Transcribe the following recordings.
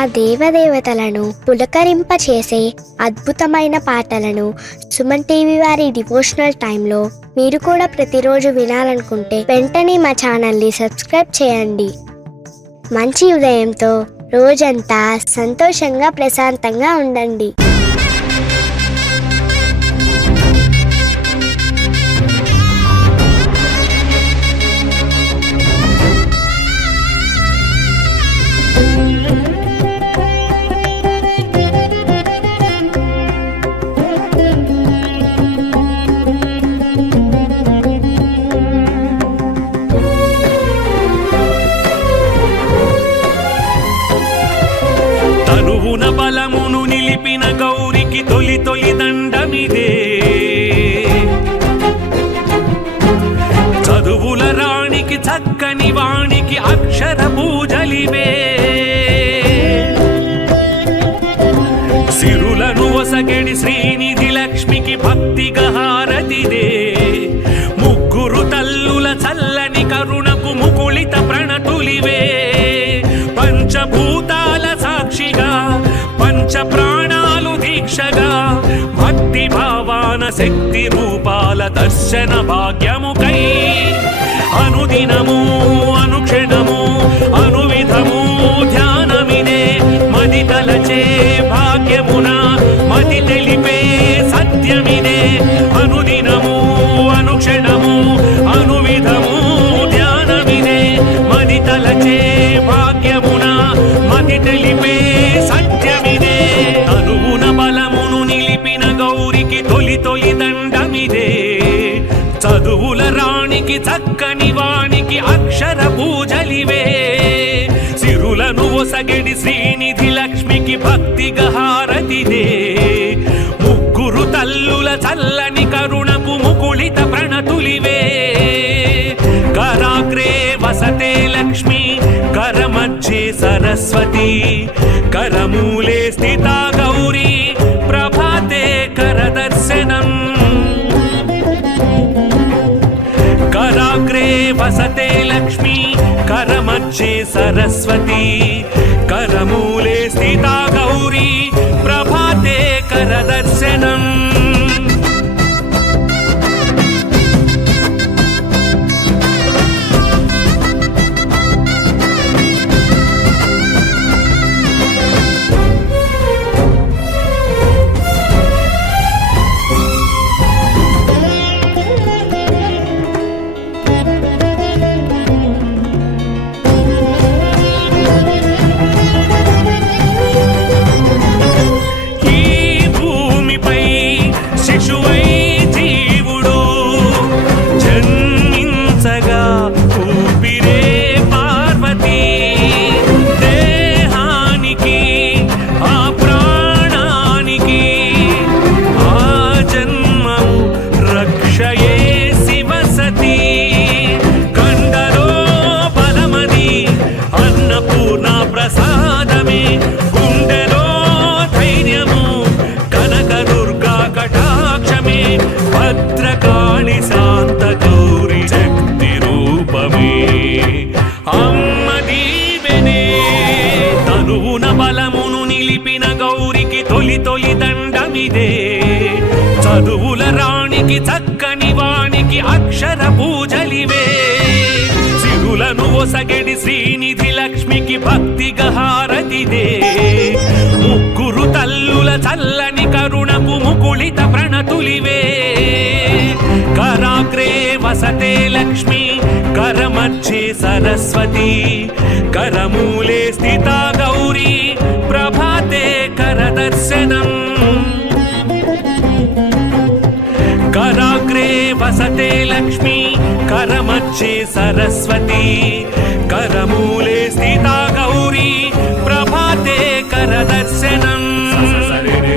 ఆ దేవదేవతలను పులకరింపచేసే అద్భుతమైన పాటలను సుమన్ టీవీ వారి డివోషనల్ టైంలో మీరు కూడా ప్రతిరోజు వినాలనుకుంటే వెంటనే మా ఛానల్ని సబ్స్క్రైబ్ చేయండి. మంచి ఉదయంతో రోజంతా సంతోషంగా ప్రశాంతంగా ఉండండి. తనువున బలమును నిలిపిన గౌరికి తొలి తొలి దండమిదే. చదువుల రాణికి చక్కని వాణికి అక్షర పూజలివే. సిరులను ఒసగెడి శ్రీనిధి లక్ష్మికి భక్తిగా హారతిదే. ముగ్గురు తల్లుల చల్లని కరుణకు ముకుళిత ప్రణతులివే. పంచభూతాల సాక్షిగా పంచ ప్రాణాలు దీక్షగా భక్తి భావాన శక్తి రూపాల దర్శన భాగ్యముకై అనుదినము అనుక్షణము అనువిధము ధ్యానమిదే. మది తలచే భాగ్యమున మది తెలిపే సత్యమిదే. అనుదినము అనుక్షణము అనువిధము ధ్యానమిదే. మది తలచే భాగ్యమున మది తెలిపే సత్యమిదే. తనువున బలమును నిలిపిన గౌరికి తొలి తొలి దండమిదే. చదువుల రాణికి చక్కని వాణికి అక్షర పూజలివే. సిరులను ఒసగెడి శ్రీనిధి లక్ష్మికి భక్తిగా హారతిదే. ముగ్గురు తల్లుల చల్లని కరుణకు ముకుళిత ప్రణతులివే. కరాగ్రే వసతే లక్ష్మి కరమధ్యే సరస్వతి కరమూలే స్థితా గౌరీ ప్రభాతే కరదర్శనం. కరాగ్రే వసతే లక్ష్మి కరమధ్యే సరస్వతి కరమూలే స్థితా గౌరీ ప్రభాతే కరదర్శనం. భద్రకాళి శాంత గౌరి శక్తి రూపమే అమ్మ దీవెనే. తనువున బలమును నిలిపిన గౌరికి తొలి తొలి దండమిదే. చదువుల రాణికి చక్కని వాణికి అక్షర పూజలివే. సిరులను ఒసగెడి శ్రీనిధి లక్ష్మికి భక్తిగా హారతిదే. ముగ్గురు తల్లుల చల్లని కరుణకు ముకుళిత ప్రణతులివే. కరాగ్రే వసతే లక్ష్మి కరమధ్యే సరస్వతి కరమూలే స్థితా గౌరీ ప్రభాతే కరదర్శనం. కరాగ్రే వసతే లక్ష్మి కరమధ్యే సరస్వతి కరమూలే స్థితా గౌరీ ప్రభాతే కరదర్శనం.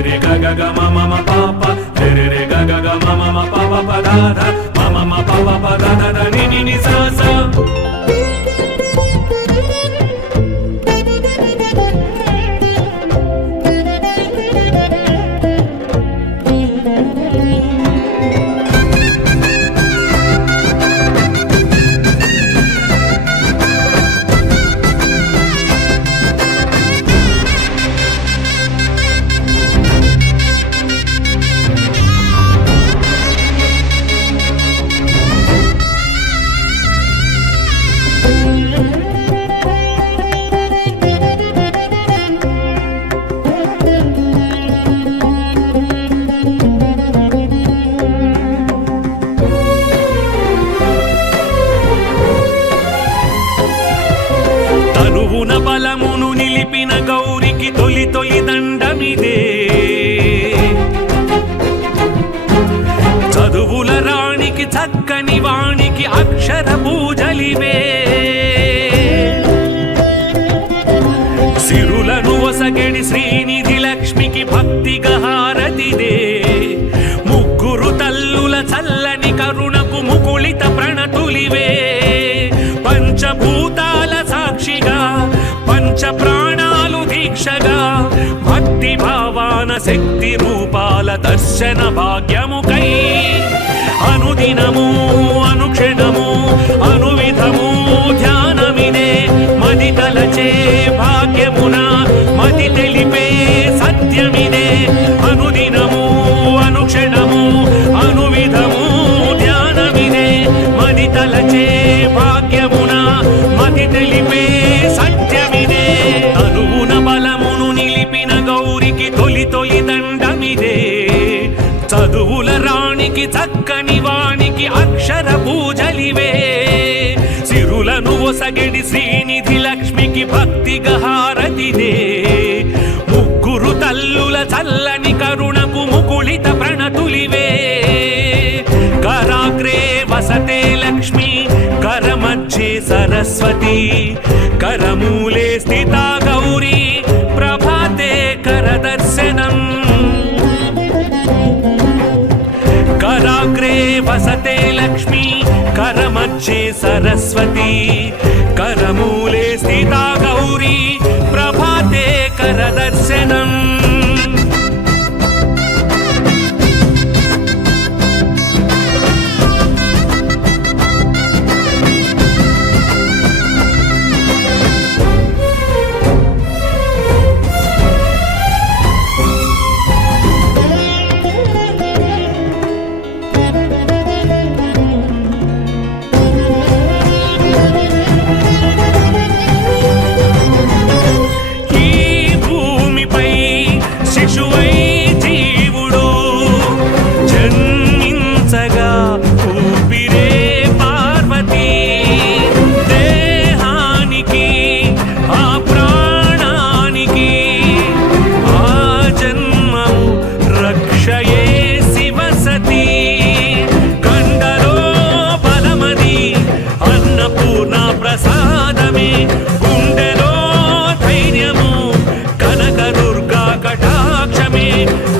रे ग ग ग म म म प प रे रे ग ग ग म म म प प प ध ध म म म प प प ध ध ध नि नि नि सा सा. చదువున బలమును నిలిపిన గౌరికి తొలి తొలి దండమిదే. చదువుల రాణికి చక్కని వాణికి అక్షర పూజలివే. సిరులను ఒసగెడి శ్రీనిధి లక్ష్మికి భక్తిగా హారతిదే. ముగ్గురు తల్లుల చల్లని కరుణకు ముకుళిత ప్రణతులివే. పంచభూతాల సాక్షిగా పంచ ప్రాణాలు దీక్షగా భక్తి భావాన శక్తి రూపాల దర్శన భాగ్యముకై అనుదినము అనుక్షణము అనువిధము ధ్యానమిదే. మది తలచే భాగ్యమున మది తెలిపే సత్యమిదే. అనుదినము అనుక్షణము అనువిధము ధ్యానమిదే. మది తలచే భాగ్యమున మది తెలిపే సత్యమిదే. తనువున బలమును నిలిపిన గౌరికి తొలి తొలి దండమిదే. చదువుల రాణికి చక్కని వాణికి అక్షర పూజలివే. సిరులను ఒసగెడి శ్రీనిధి లక్ష్మికి భక్తిగా హారతిదే. ముగ్గురు తల్లుల చల్లని కరుణకు ముకుళిత ప్రణతులివే. కరాగ్రే వసతే లక్ష్మి కరమధ్యే సరస్వతి కరమూలే స్థితా గౌరీ ప్రభాతే కరదర్శనం. కరాగ్రే వసతే లక్ష్మి కరమధ్యే సరస్వతి కరమూలే స్థితా గౌరీ ప్రభాతే కరదర్శనం.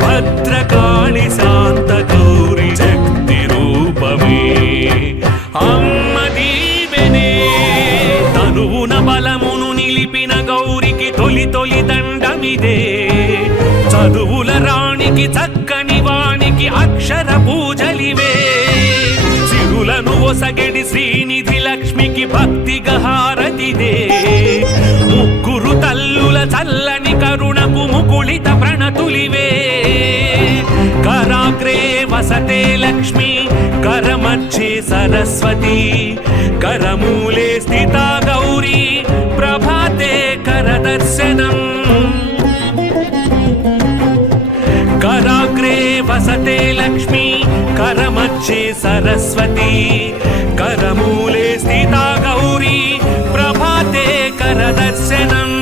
భద్రకాళి శాంత గౌరి శక్తి రూపమే అమ్మ దీవెనే. తనువున బలమును నిలిపిన గౌరికి తొలి తొలి దండమిదే. చదువుల రాణికి చక్కని వాణికి అక్షర పూజలివే. సిరులను ఒసగెడి శ్రీనిధి లక్ష్మికి భక్తిగా హారతిదే. ముగ్గురు తల్లుల చల్లని కరుణకు ముకుళిత ప్రణతులివే. కరాగ్రే వసతే లక్ష్మి కరమధ్యే సరస్వతి కరమూలే స్థితా గౌరీ ప్రభాతే కరదర్శనం. కరాగ్రే వసతే లక్ష్మి కరమధ్యే సరస్వతి కరమూలే స్థితా గౌరీ ప్రభాతే కరదర్శనం.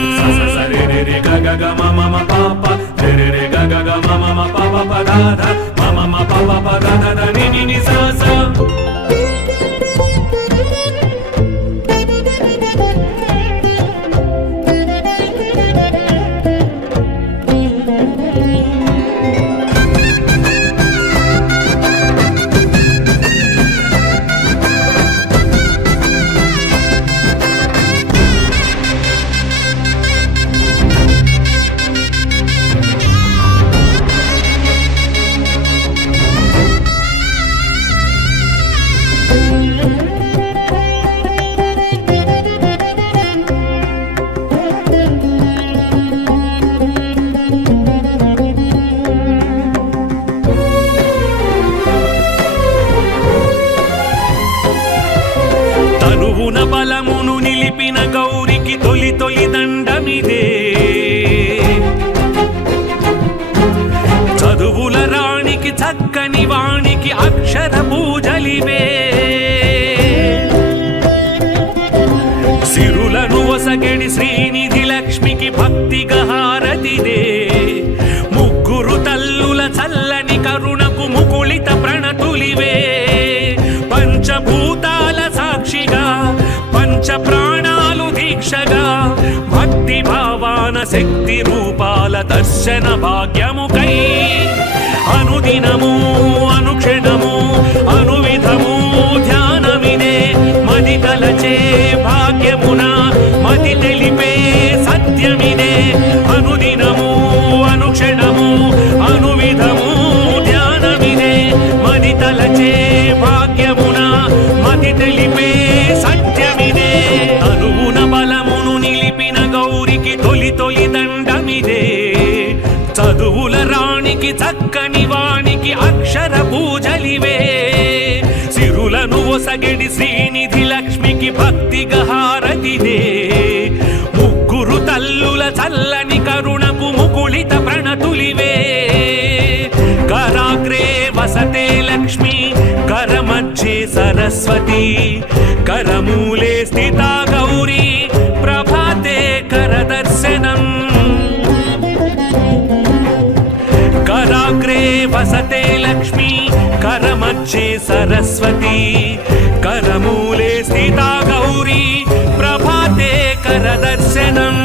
రే గ గ మ మ మ ప ప రే రే గ గ మ మ మ ప ప ప ద ధ మ మ మ ప ప ప ద ధ ధ ని ని ని స స. బలమును నిలిపిన గౌరికి తొలి తొలి దండమిదే. చదువుల రాణికి చక్కని వాణికి అక్షర పూజలివే. సిరులను ఒసగెడి శ్రీని భక్తి భావాన శక్తి రూపాల దర్శన భాగ్యముకై అనుదినము అనుక్షణము అనువిధము ధ్యానమిదే మది తలచే భాగ్యమున మది తెలిపే సత్యమిదే అనుదినము అనుక్షణము అనువిధము ధ్యానమిదే మది తలచే భాగ్యమున మది తెలిపే సత్యమిదే తనువున బలమును నిలిపిన గౌరికి తొలి తొలి దండమిదే చదువుల రాణికి చక్కని వానికి అక్షర పూజలివే సిరులను ఒసగెడి శ్రీనిధి లక్ష్మికి భక్తిగా హారతిదే ముగ్గురు తల్లుల చల్లని కరుణకు ముకుళిత ప్రణతులివే కరాగ్రే వసతే లక్ష్మి కరమధ్యే సరస్వతి కరమూలే స్థితా గౌరీ ప్రభాతే కరదర్శనం कराग्रे वसते लक्ष्मी करमध्ये सरस्वती करमूले स्थिता गौरी प्रभाते करदर्शनम्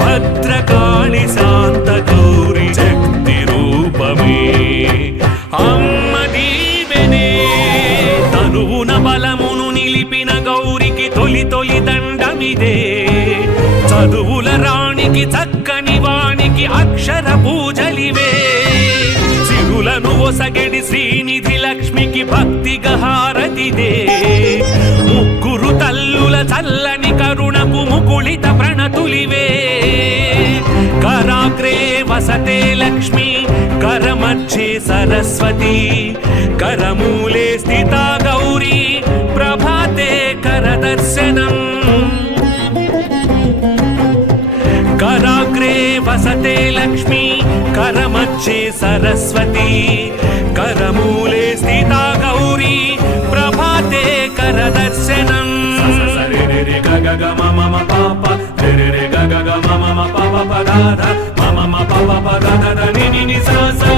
భద్రకాళి శాంత గౌరి శక్తి రూపమే అమ్మ దీవెనే తనువున బలమును నిలిపిన గౌరికి తొలి తొలి దండమిదే చదువుల రాణికి చక్కని వానికి అక్షర పూజలివే సిరులను ఒసగెడి శ్రీనిధి లక్ష్మికి భక్తిగా హారతిదే ముగ్గురు తల్లుల చల్లని కరుణకు ముకుళిత ప్రణతులివే कराग्रे वसते लक्ष्मी करमध्ये सरस्वती करमूले स्थिता गौरी प्रभाते करदर्शनम् कराग्रे वसते लक्ष्मी करमध्ये सरस्वती करमूले स्थिता गौरी प्रभाते करदर्शनम् रे ग ग ग म म म प प रे रे ग ग ग म म म प प प द ध म म म प प प द ध ध नि नि नि सा सा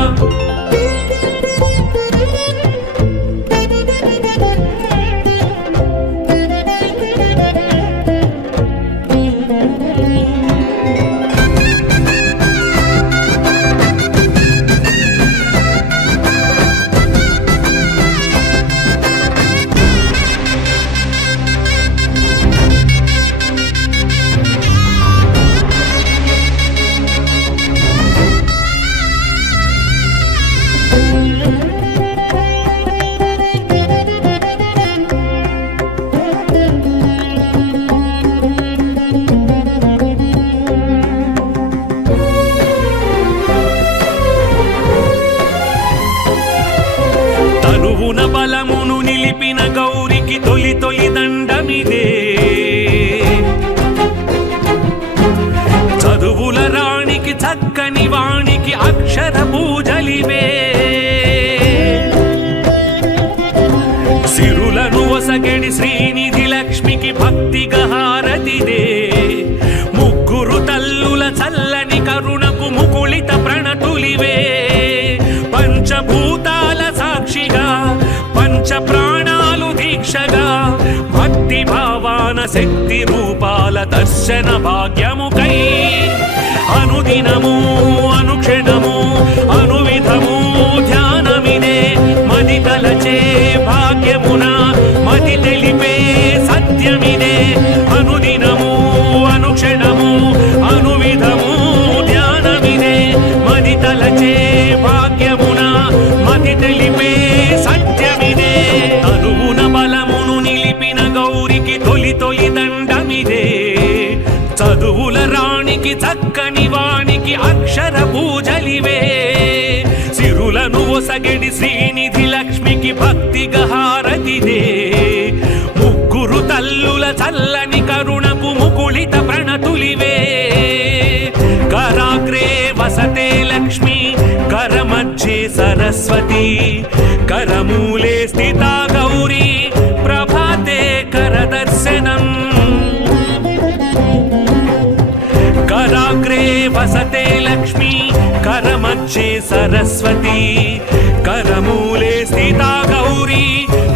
బలమును నిలిపిన గౌరికి తొలి తొలి దండమిదే చదువుల రాణికి చక్కని వాణికి అక్షర పూజలివే సిరులను ఒసగెడి శ్రీనిధి లక్ష్మికి భక్తిగా హారతిదే ముగ్గురు తల్లుల చల్లని కరుణకు ముకుళిత ప్రణతులివే పంచభూతాల సాక్షిగా పంచ ప్రాణాలు దీక్షగా భక్తి భావాన శక్తి రూపాల దర్శన భాగ్యముకై అనుదినము అనుక్షణము అనువిధము ధ్యానమిదే మది తలచే భాగ్యమున మది తెలిపే సత్యమిదే అనుదినము చదువుల రాణికి చక్కని వానికి అక్షర పూజలివే సిరులను ఒసగెడి శ్రీనిధి లక్ష్మికి భక్తిగా హారతిదే ముగ్గురు తల్లుల చల్లని కరుణకు ముకుళిత ప్రణతులివే కరాగ్రే వసతే లక్ష్మి కరమధ్యే సరస్వతి కరమూలే స్థితా గౌరీ ప్రభాతే కరదర్శనం कराग्रे वसते लक्ष्मी करमध्ये सरस्वती करमूले स्थिता गौरी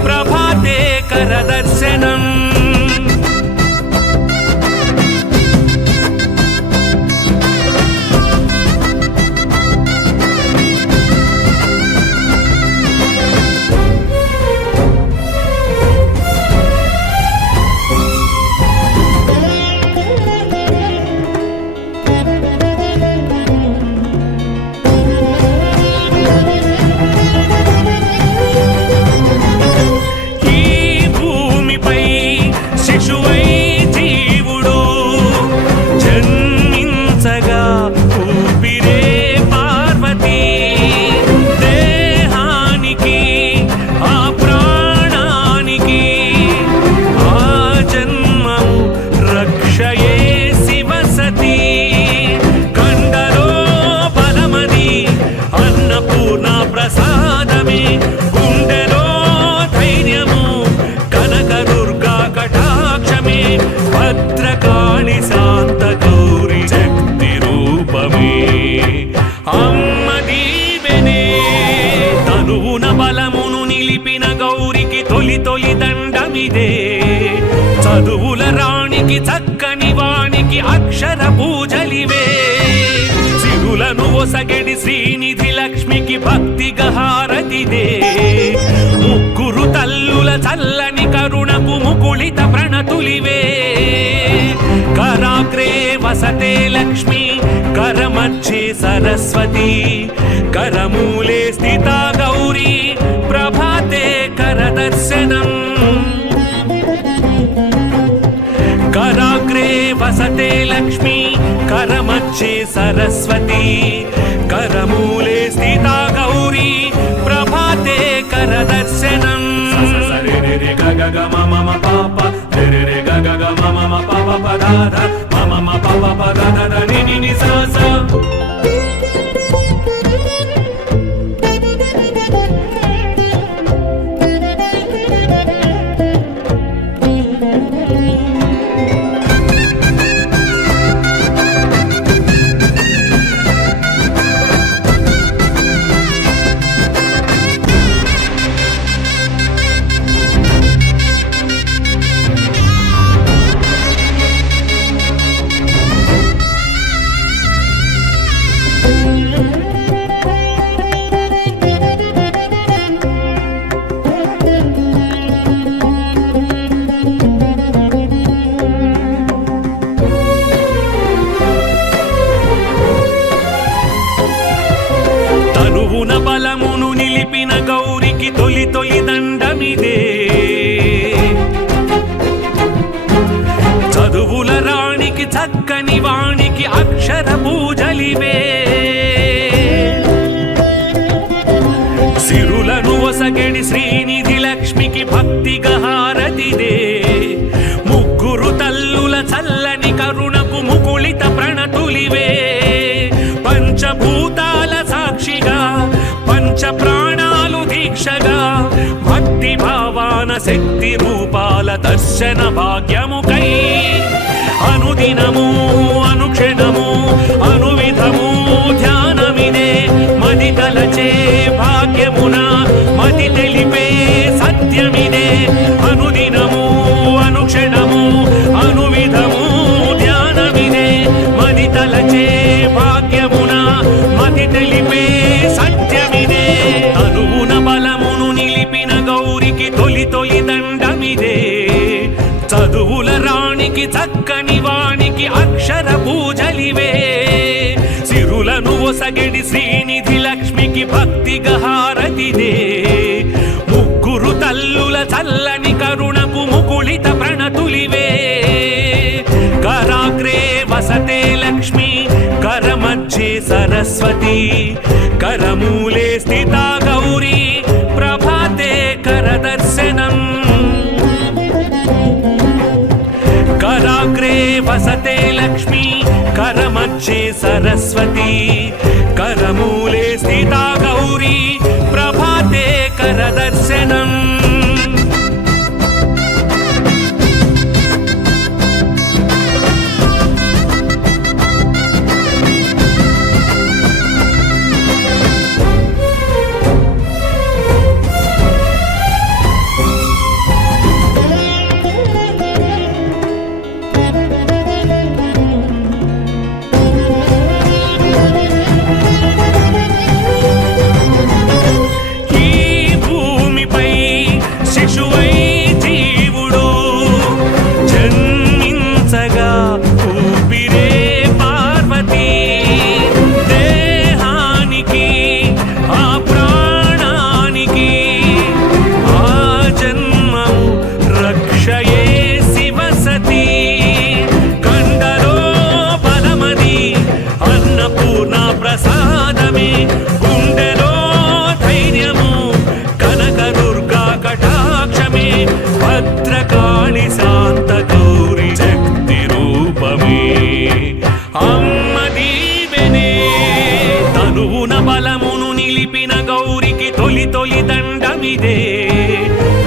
प्रभाते करदर्शनम् భద్రకాళి శాంత గౌరి శక్తి రూపమే అమ్మ దీవెనే తనువున బలమును నిలిపిన గౌరికి తొలి తొలి దండమిదే చదువుల రాణికి చక్కని వానికి అక్షర పూజలివే సిరులను ఒసగెడి శ్రీనిధి లక్ష్మికి భక్తిగా హారతిదే ముగ్గురు తల్లుల చల్లని కరుణకు ముకుళిత ప్రణతులివే कराग्रे वसते लक्ष्मी करमध्ये सरस्वती करमूले स्थिता गौरी प्रभाते करदर्शनम् कराग्रे वसते लक्ष्मी करमध्ये सरस्वती करमूले स्थिता गौरी प्रभाते करदर्शनम् रे ग ग म म म प प रे ग ग ग म म म प प प ध ध म म म प प प ध ध ध नि नि नि सा सा బలమును నిలిపిన గౌరికి తొలి తొలి దండమిదే చదువుల రాణికి చక్కని వానికి అక్షర పూజలివే సిరులను ఒసగెడి శ్రీనిధి లక్ష్మికి భక్తిగా హారతిదే ముగ్గురు తల్లుల చల్లని కరుణకు ముకుళిత ప్రణతులివే పంచభూతాల సాక్షిగా పంచ ప్రాణాలు దీక్షగా భక్తి భావాన శక్తి రూపాల దర్శన భాగ్యముకై అనుదినము అనుక్షణము అనువిధము ధ్యానమిదే మది తలచే భాగ్యమున మది తెలిపే సత్యమిదే అనుదినము అనుక్షణము అనువిధము ధ్యానమిదే మది తలచే భాగ్యమున మది తెలిపే సత్యమిదే తనువున బలమును నిలిపిన గౌరికి తొలి తొలి దండమిదే చదువుల రాణికి చక్కని వానికి అక్షర పూజలివే సిరులను ఒసగెడి శ్రీనిధి లక్ష్మికి భక్తిగా హారతిదే ముగ్గురు తల్లుల చల్లని కరుణకు ముకుళిత ప్రణతులివే कराग्रे వసతే లక్ష్మి కరమధ్యే సరస్వతి కరమూలే స్థితా గౌరీ ప్రభాతే కరదర్శనం कराग्रे वसते लक्ष्मी करमध्ये सरस्वती करमूले स्थिता गौरी प्रभाते करदर्शनम् భద్రకాళి శాంత గౌరి శక్తి రూపమే అమ్మ దీవెనే తనువున బలమును నిలిపిన గౌరికి తొలి తొలి దండమిదే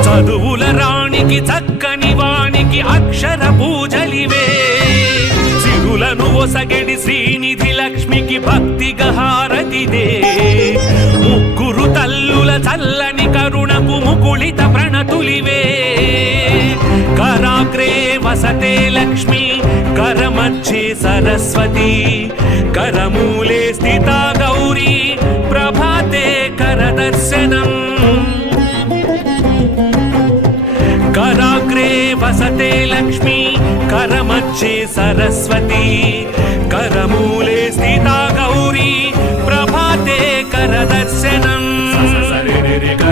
చదువుల రాణికి చక్కని వానికి అక్షర పూజలివే సిరులను ఒసగెడి శ్రీనిధి లక్ష్మికి భక్తిగా హారతిదే ముగ్గురు తల్లుల చల్లని కరుణకు ముకుళిత ప్రణతులివే कराग्रे वसते लक्ष्मी करमध्ये सरस्वती करमूले स्थिता गौरी प्रभाते करदर्शनम् कराग्रे वसते लक्ष्मी करमध्ये सरस्वती करमूले स्थिता गौरी प्रभाते करदर्शनम्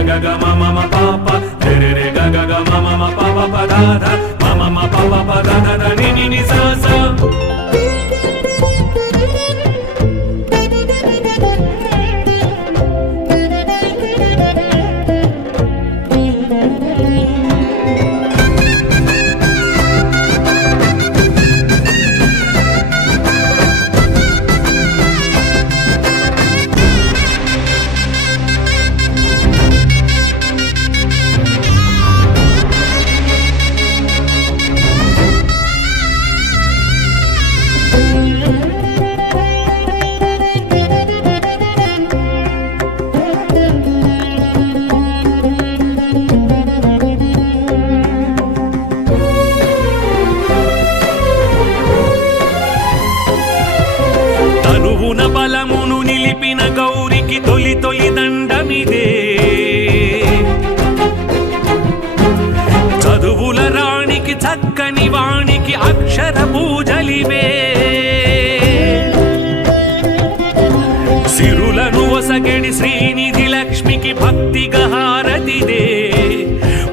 गग मम पाप रे गग मम पाप पदाध मम पाप पदाध नि नि नि सा सा బలమును నిలిపిన గౌరికి తొలి తొలి దండమిదే చదువుల రాణికి చక్కని వాణికి అక్షర పూజలివే సిరులను ఒసగెడి శ్రీనిధి లక్ష్మికి భక్తిగా హారతిదే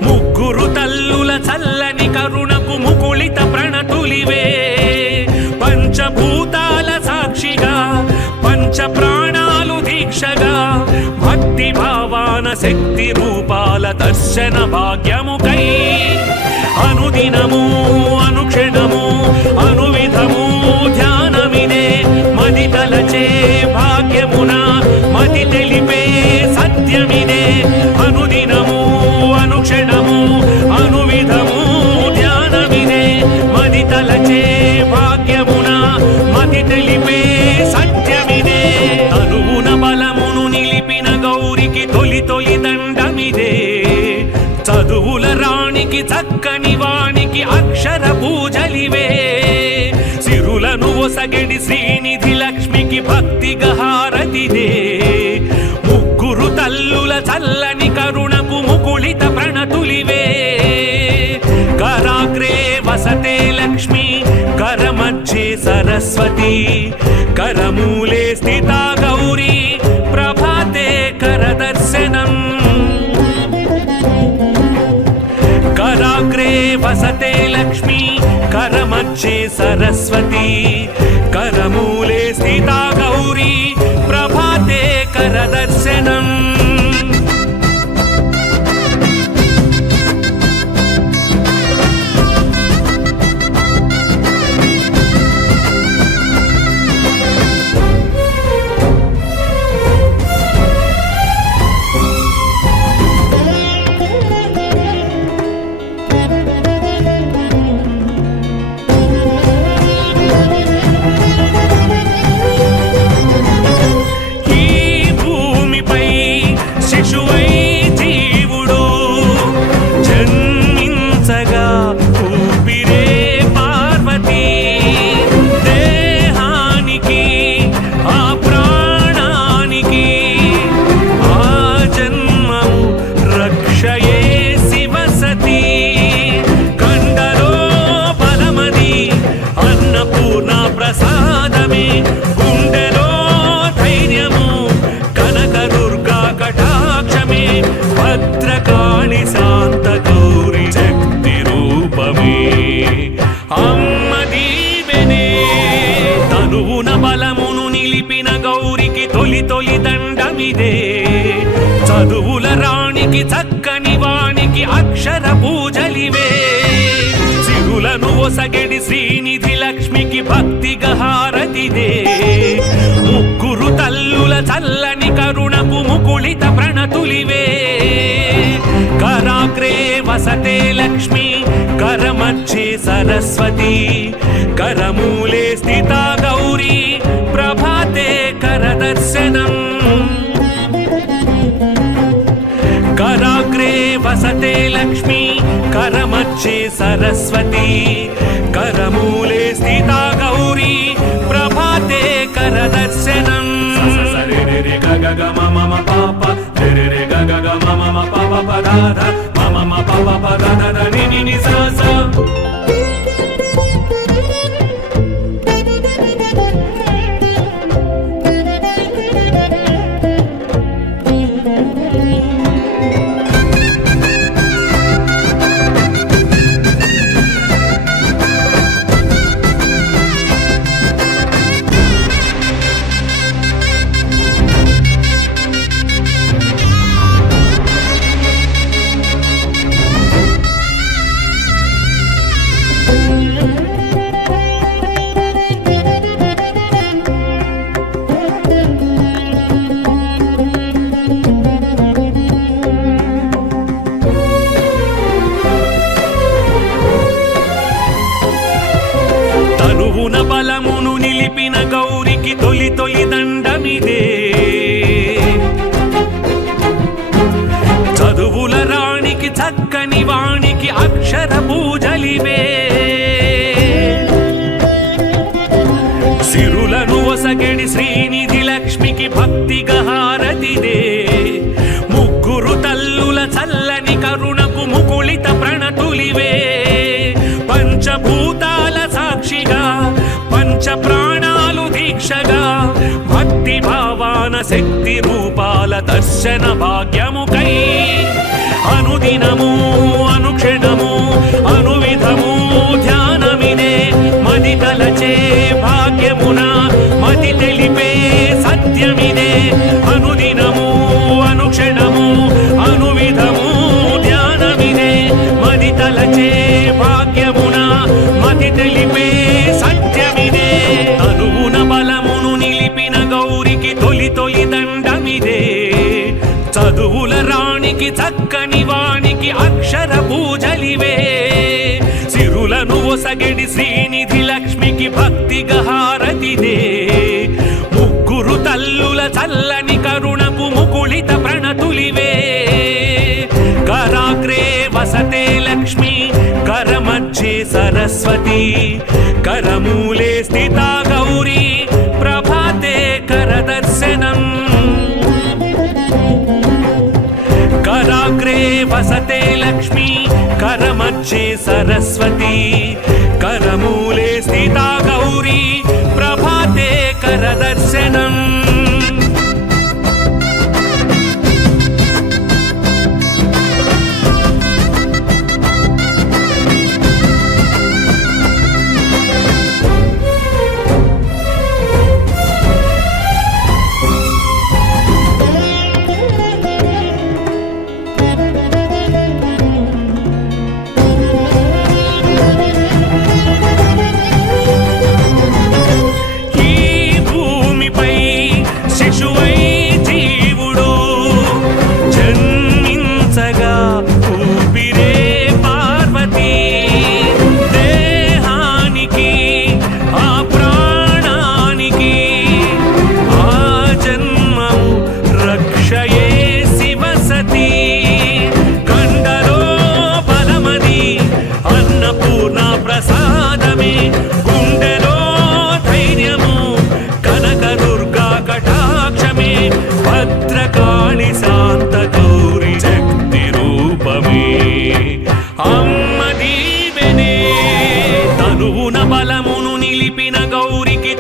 ముగ్గురు తల్లుల చల్లని కరుణకు ముకుళిత ప్రణతులివే పంచభూతాల సాక్షిగా పంచ ప్రాణాలు దీక్షగా భక్తి భావాన శక్తి రూపాల దర్శన భాగ్యముకై అనుదినము అనుక్షణము అనువిధము ధ్యానమిదే మది తలచే భాగ్యమున మది తెలిపే సత్యమిదే అనుదినము అనుక్షణము అనువిధము ధ్యానమిదే మది తలచే భాగ్యమున మది తెలిపే సత్యమిదే తనువున బలమును నిలిపిన గౌరికి తొలి తొలి దండమిదే చదువుల రాణికి చక్కని వానికి అక్షర పూజలివే సిరులను ఒసగెడి శ్రీనిధి లక్ష్మికి భక్తిగా హారతిదే ముగ్గురు తల్లుల చల్లని కరుణకు ముకుళిత ప్రణతులివే कराग्रे वसते लक्ष्मी करमध्ये सरस्वती करमूले स्थिता गौरी प्रभाते करदर्शनम् कराग्रे वसते लक्ष्मी करमध्ये सरस्वती करमूले स्थिता गौरी प्रभाते करदर्शनम् తొలి దండమిదే చదువుల రాణికి చక్కని వాణికి అక్షర పూజలివే సిరులను ఒసగెడి శ్రీనిధి లక్ష్మికి భక్తిగా హారతిదే ముగ్గురు తల్లుల చల్లని కరుణకు ముకుళిత ప్రణతులివే कराग्रे वसते लक्ष्मी करमध्ये सरस्वती करमूले स्थिता गौरी प्रभाते करदर्शनम् कराग्रे वसते लक्ष्मी करमध्ये सरस्वती करमूले स्थिता गौरी प्रभाते करदर्शनम् బలమును నిలిపిన గౌరికి తొలి తొలి దండమిదే చదువుల రాణికి చక్కని వాణికి అక్షర పూజలివే సిరులను ఒసగెడి శ్రీనిధి లక్ష్మికి భక్తిగా హారతిదే ముగ్గురు తల్లుల చల్లని కరుణకు ముకుళిత ప్రణతులివే పంచభూతాల సాక్షిగా పంచ ప్రాణాలు దీక్షగా భక్తి భావాన శక్తి రూపాల దర్శన భాగ్యముకై అనుదినము అనుక్షణము అనువిధము ధ్యానమిదే మది తలచే భాగ్యమున మది తెలిపే సత్యమిదే అనుదినము అనుక్షణము అనువిధము ధ్యానమిదే మది తలచే భాగ్యమున మది తెలిపే సత్యమిదే తనువున బలమును నిలిపిన గౌరికి తొలి తొలి దండమిదే చదువుల రాణికి చక్కని వాణికి అక్షర పూజలివే సిరులను ఒసగెడి శ్రీనిధి లక్ష్మికి భక్తిగా హారతిదే ముగ్గురు తల్లుల చల్లని కరుణకు ముకుళిత ప్రణతులివే कराग्रे वसते लक्ष्मी करमध्ये सरस्वती करमूले स्थिता गौरी प्रभाते करदर्शनम् कराग्रे वसते लक्ष्मी करमध्ये सरस्वती करमूले स्थिता गौरी प्रभाते करदर्शनम्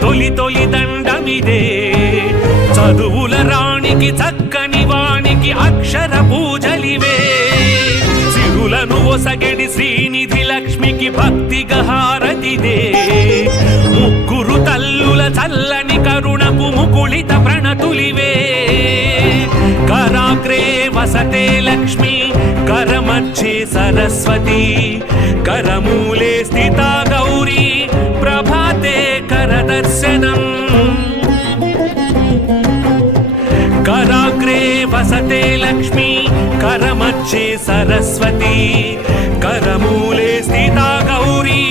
తొలి తొలి దండమిదే. చదువుల రాణికి చక్కని వానికి అక్షర పూజలివే. సిరులను ఒసగెడి శ్రీనిధి లక్ష్మికి భక్తిగా హారతిదే. ముగ్గురు తల్లుల చల్లని కరుణకు ముకుళిత ప్రణతులివే. కరాగ్రే వసతే లక్ష్మి కరమధ్యే సరస్వతి కరమూలే స్థితా గౌరీ ప్రభాతే కరదర్శనం. कराग्रे वसते लक्ष्मी करमध्ये सरस्वती करमूले स्थिता गौरी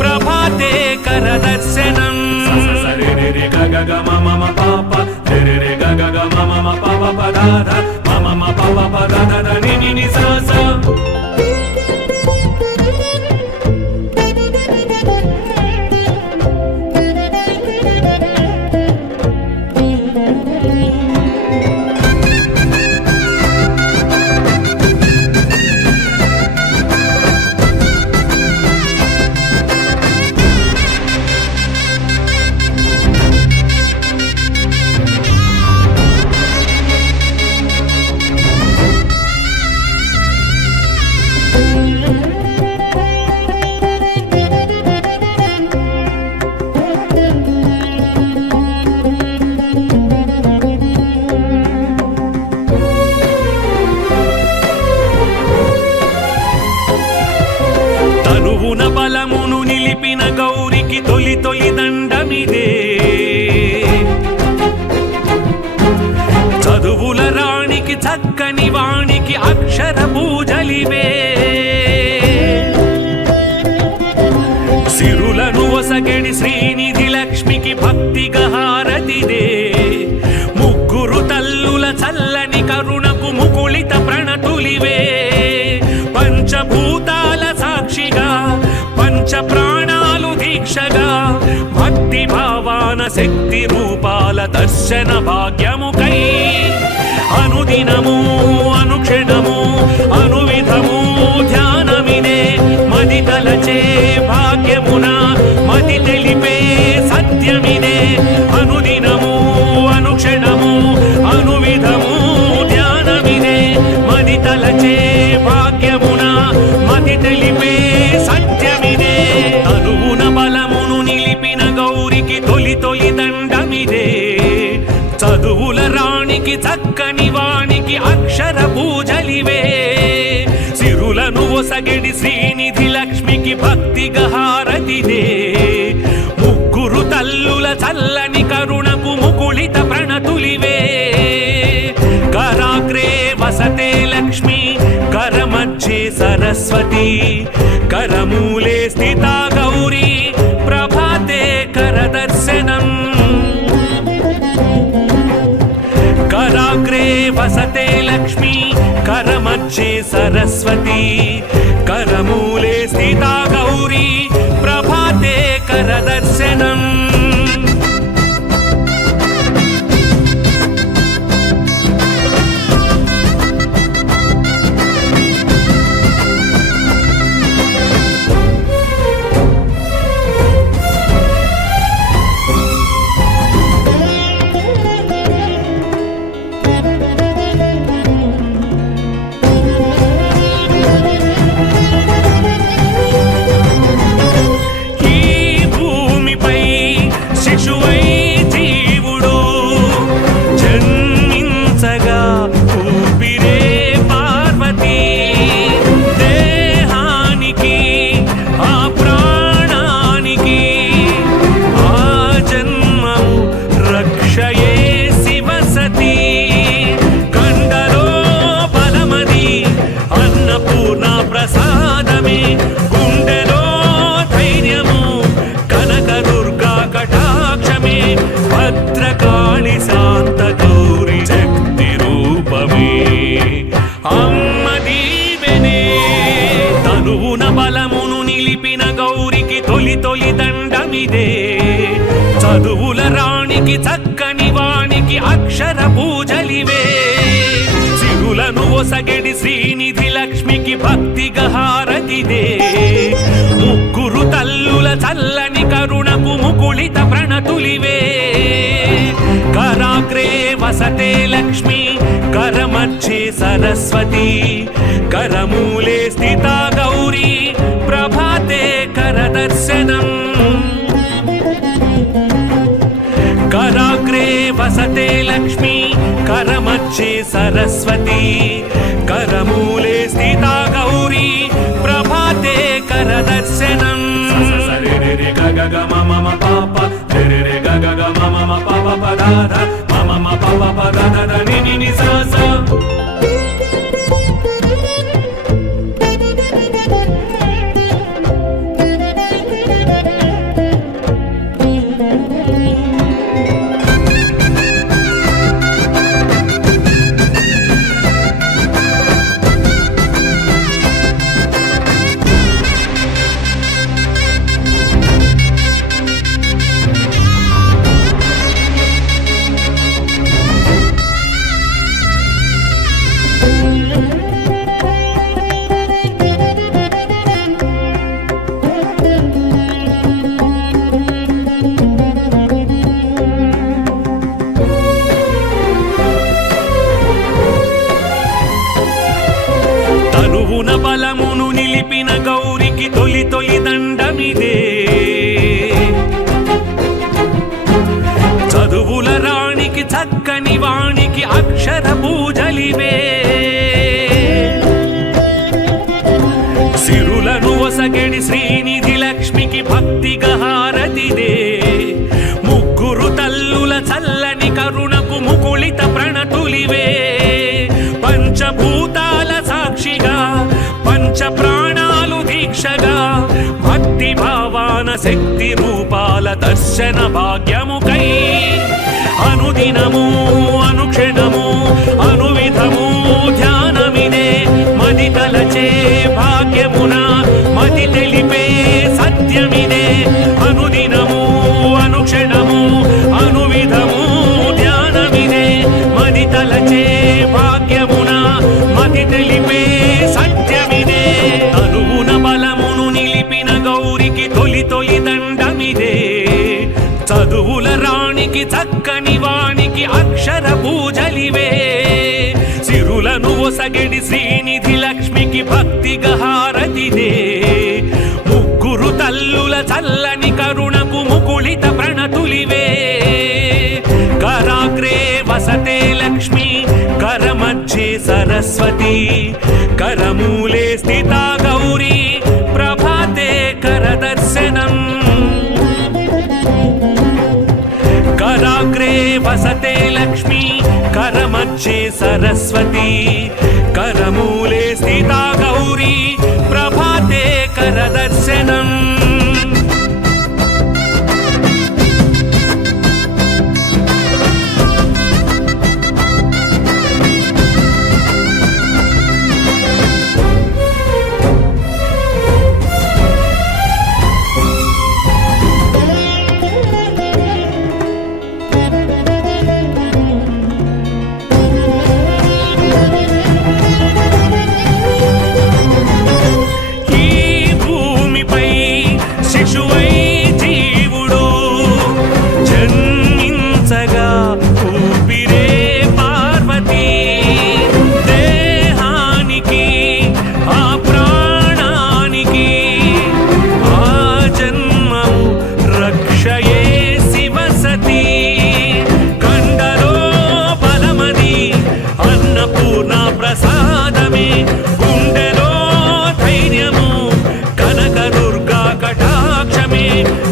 प्रभाते करदर्शनम्. रे रे ग ग ग म म म प प रे रे ग ग ग म म म प प प द ध म म म प प प द ध ध नि नि नि स स. బలమును నిలిపిన గౌరికి తొలి తొలి దండమిదే. చదువుల రాణికి చక్కని వాణికి అక్షర పూజలివే. సిరులను ఒసగెడి శ్రీనిధి లక్ష్మికి భక్తిగా హారతిదే. ముగ్గురు తల్లుల చల్లని కరుణకు ముకుళిత ప్రణతులివే. పంచభూతాల సాక్షిగా పంచ ప్రాణాలు దీక్షగా భక్తి భావాన శక్తి రూపాల దర్శన భాగ్యముకై అనుదినము అనుక్షణము అనువిధము ధ్యానమిదే. మది తలచే భాగ్యమున మది తెలిపే సత్యమిదే. అనుదినము అనుక్షణము అనువిధము ధ్యానమిదే. మది తలచే భాగ్యమున మది తెలిపే సత్యమిదే. తనువున బలమును నిలిపిన గౌరికి తొలి తొలి దండమిదే. చదువుల రాణికి చక్కని వానికి అక్షర పూజలివే. సిరులను ఒసగెడి శ్రీనిధి లక్ష్మికి భక్తిగా హారతిదే. ముగ్గురు తల్లుల చల్లని కరుణకు ముకుళిత ప్రణతులివే. कराग्रे वसते लक्ष्मी करमध्ये सरस्वती करमूले स्थिता गौरी प्रभाते करदर्शनम्. कराग्रे वसते लक्ष्मी करमध्ये सरस्वती करमूले स्थिता गौरी प्रभाते करदर्शनम्. భద్రకాళి శాంత గౌరి శక్తి రూపమే అమ్మ దీవెనే. తనువున బలమును నిలిపిన గౌరికి తొలి తొలి దండమిదే. చదువుల రాణికి చక్కని వానికి అక్షర పూజలివే. సిరులను ఒసగెడి శ్రీనిధి లక్ష్మికి భక్తిగా హారతిదే. ముగ్గురు తల్లుల చల్లని కరుణకు ముకుళి ముకుళిత ప్రణతులివే कराग्रे वसते लक्ष्मी करमध्ये सरस्वती करमूले स्थिता गौरी प्रभाते करदर्शनम् कराग्रे वसते लक्ष्मी करमध्ये सरस्वती करमूले स्थिता गौरी प्रभाते करदर्शनम् रे ग ग ग म म प रे रे ग ग ग म म प प द ध म म प प द ध ध नि नि नि सा सा బలమును నిలిపిన గౌరికి తొలి తొలి దండమిదే చదువుల రాణికి చక్కని వాణికి అక్షర పూజలివే సిరులను ఒసగెడి శ్రీనిధి లక్ష్మికి భక్తిగా హారతిదే ముగ్గురు తల్లుల చల్లని కరుణకు ముకుళిత ప్రణతులివే పంచభూతాల సాక్షిగా పంచ ప్రాణాలు దీక్షగా భక్తి భావాన శక్తి రూపాల దర్శన భాగ్యముకై అనుదినము అనుక్షణము అనువిధము ధ్యానమిదే మది తలచే భాగ్యమున మది తెలిపే సత్యమిదే అనుదినము అనుక్షణము అనువిధము ధ్యానమిదే మది తలచే భాగ్యమున మది తెలిపే సత్యమిదే తనువున బలమును నిలిపిన గౌరికి తొలి తొలి దండమిదే చదువుల రాణికి చక్కని వాణికి అక్షర పూజలివే సిరులను ఒసగెడి శ్రీనిధి లక్ష్మికి భక్తిగా హారతిదే ముగ్గురు తల్లుల చల్లని కరుణకు ముకుళిత ప్రణతులివే कराग्रे वसते लक्ष्मी करमध्ये सरस्वती करमूले स्थिता गौरी प्रभाते करदर्शनम् कराग्रे वसते लक्ष्मी करमध्ये सरस्वती करमूले स्थिता गौरी प्रभाते करदर्शनम्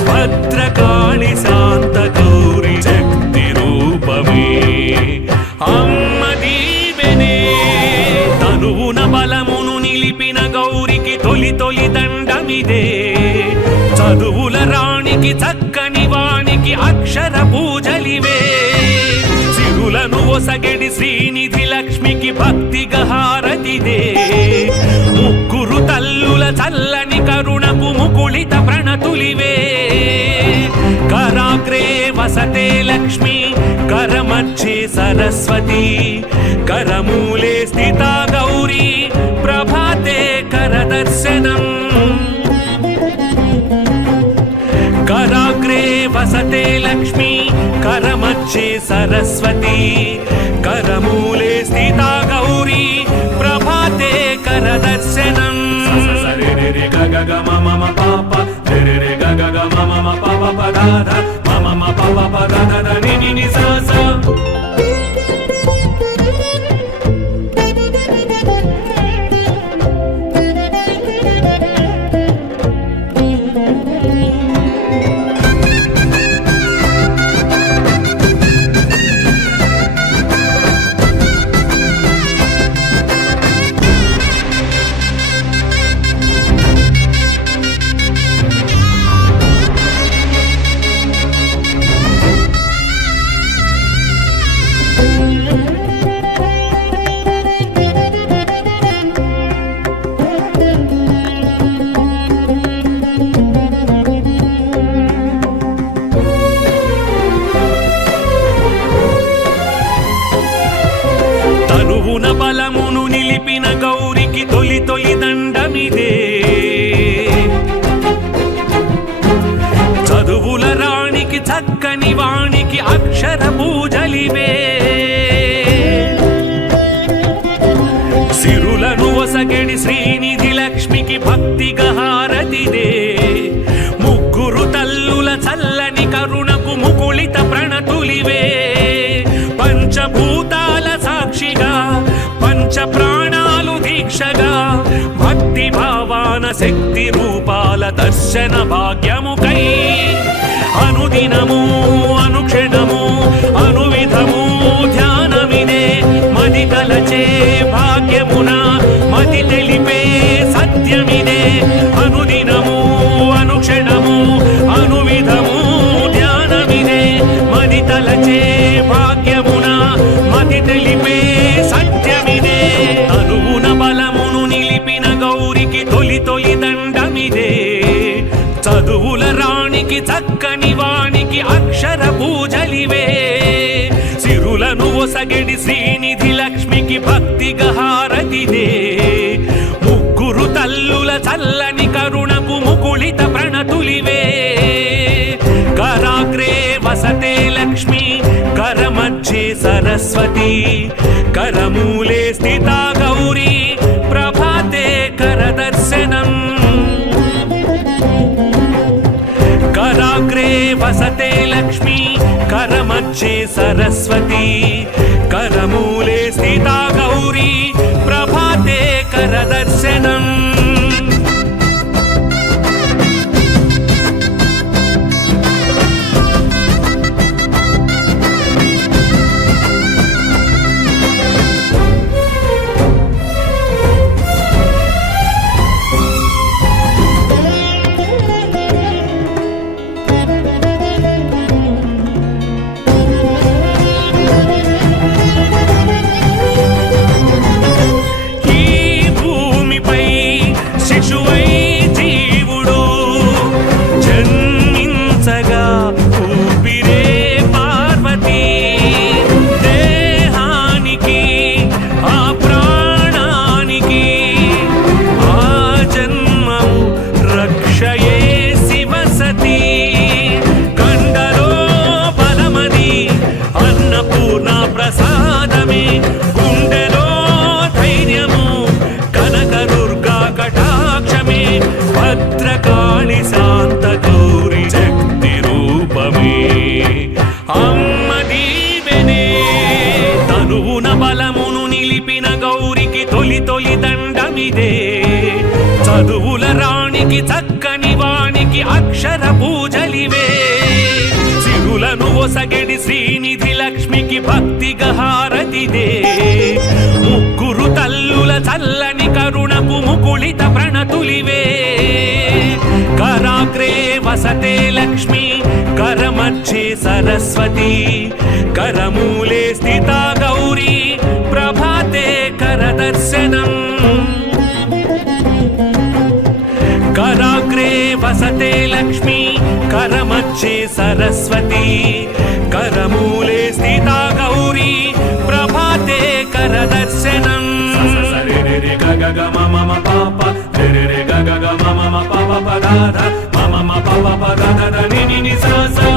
భద్రకాళి శాంత గౌరి శక్తి రూపమే అమ్మ దీవెనే తనువున బలమును నిలిపిన గౌరికి తొలి తొలి దండమిదే చదువుల రాణికి చక్కని వాణికి అక్షర పూజలివే సిరులను ఒసగెడి శ్రీనిధి లక్ష్మికి భక్తిగా హారతిదే ముగ్గురు తల్లుల చల్లని కరుణకు ముకుళిత ప్రణతులివే कराग्रे वसते लक्ष्मी करमध्ये सरस्वती करमूले स्थिता गौरी प्रभाते करदर्शनम् कराग्रे वसते लक्ष्मी करमध्ये सरस्वती करमूले स्थिता गौरी प्रभाते करदर्शनम् रे रे ग ग ग म म म प प रे रे ग ग ग म म म प प प दा धा म म म प प प दा धा धा नि नि नि सा सा బలమును నిలిపిన గౌరికి తొలి తొలి దండమిదే చదువుల రాణికి చక్కని వాణికి అక్షర పూజలివే సిరులను వసగడి శ్రీనిధి లక్ష్మికి భక్తిగా హారతిదే ముగ్గురు తల్లుల చల్లని కరుణకు ముకుళిత ప్రణతులివే పంచభూతాల సాక్షిగా పంచ ప్రాణాలు దీక్షగా భక్తి భావాన శక్తి రూపాల దర్శన భాగ్యముకై అనుదినము అనుక్షణము అనువిధము ధ్యానమిదే మది తలచే భాగ్యమున మది తెలిపే సత్యమిదే అనుదినము అనుక్షణము అనువిధము ధ్యానమిదే మది తలచే భాగ్యమున మది తెలిపే సత్యమిదే తనువున బలమును నిలిపిన గౌరికి తొలి తొలి దండమిదే చదువుల రాణికి చక్కని వాణికి అక్షర పూజలివే సిరులను ఒసగడి శ్రీనిధి లక్ష్మికి భక్తిగా హారతిదే ముగ్గురు తల్లుల చల్లని కరుణకు ముకుళిత ప్రణతులివే कराग्रे वसते लक्ष्मी करमध्ये सरस्वती करमूले स्थिता गौरी प्रभाते करदर्शनम् कराग्रे वसते लक्ष्मी करमध्ये सरस्वती करमूले स्थिता गौरी प्रभाते करदर्शनम् భద్రకాళి శాంత గౌరి శక్తి రూపమే అమ్మ దీవెనే తనువున బలమును నిలిపిన గౌరికి తొలి తొలి దండమిదే చదువుల రాణికి చక్కని వాణికి అక్షర పూజలివే సిరులను ఒసగడి శ్రీనిధి లక్ష్మికి భక్తిగా హారతిదే ముగ్గురు తల్లుల చల్లని కరుణకు ముకుళిత ప్రణతులివే कराग्रे वसते लक्ष्मी करमध्ये सरस्वती करमूले स्थिता गौरी प्रभाते करदर्शनम् कराग्रे वसते लक्ष्मी करमध्ये सरस्वती करमूले स्थिता गौरी प्रभाते करदर्शनम् रे रे ग ग ग म म म प प रे रे ग ग ग म म म प प प दा धा म म म प ప ద ద ని ని ని సా సా